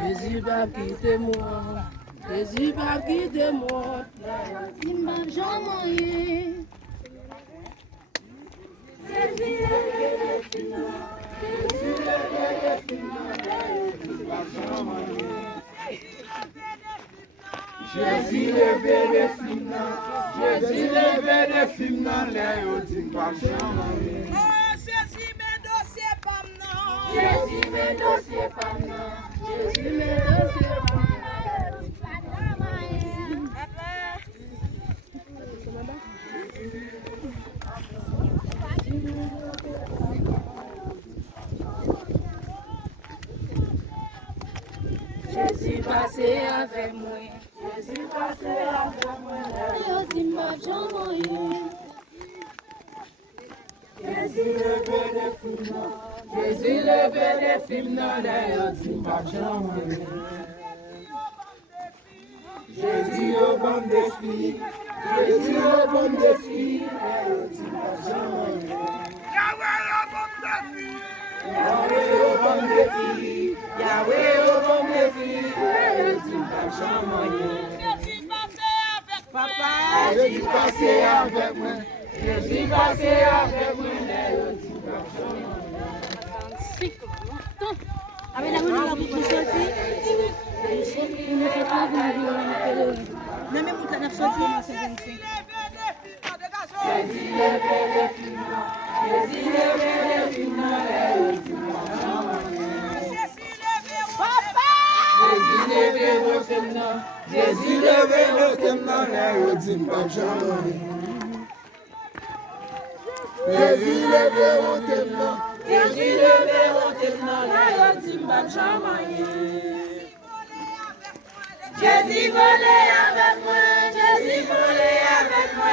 Jésus va quitter moi, Jésus va quitter moi, il m'a jamais. Jésus levé les films, Jésus levé les films dans l'air, il m'a jamais. Jésus mes dossiers pas non, Jésus mes dossiers pas non, Jésus mes dossiers pas non. passé avec moi. Jésus passé avec moi. Yo dis ma jambe. Jésus levé les films. Jésus levé les films dans les yo dis ma jambe. Jésus au bon défi. Jésus au bon défi. Yo dis ma jambe. Yahweh au bon défi. Yahweh au bon défi. Yo dis ma jambe. Papa, Jésus passé avec moi. Jésus passé avec moi. Avec la monnaie, vous pouvez sortir. Non, mais vous avez sorti. Jésus levé les films. Jésus levé les films. Jésus levé le films. Jésus levé le films. Jésus levé le films. Jésus levé le films. Jésus volé avec moi. Jésus volé avec moi.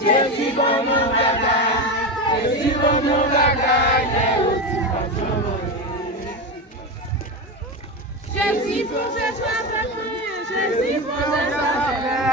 Jésus bon mon bagage. Jésus bon mon bagage. Jésus pour que je sois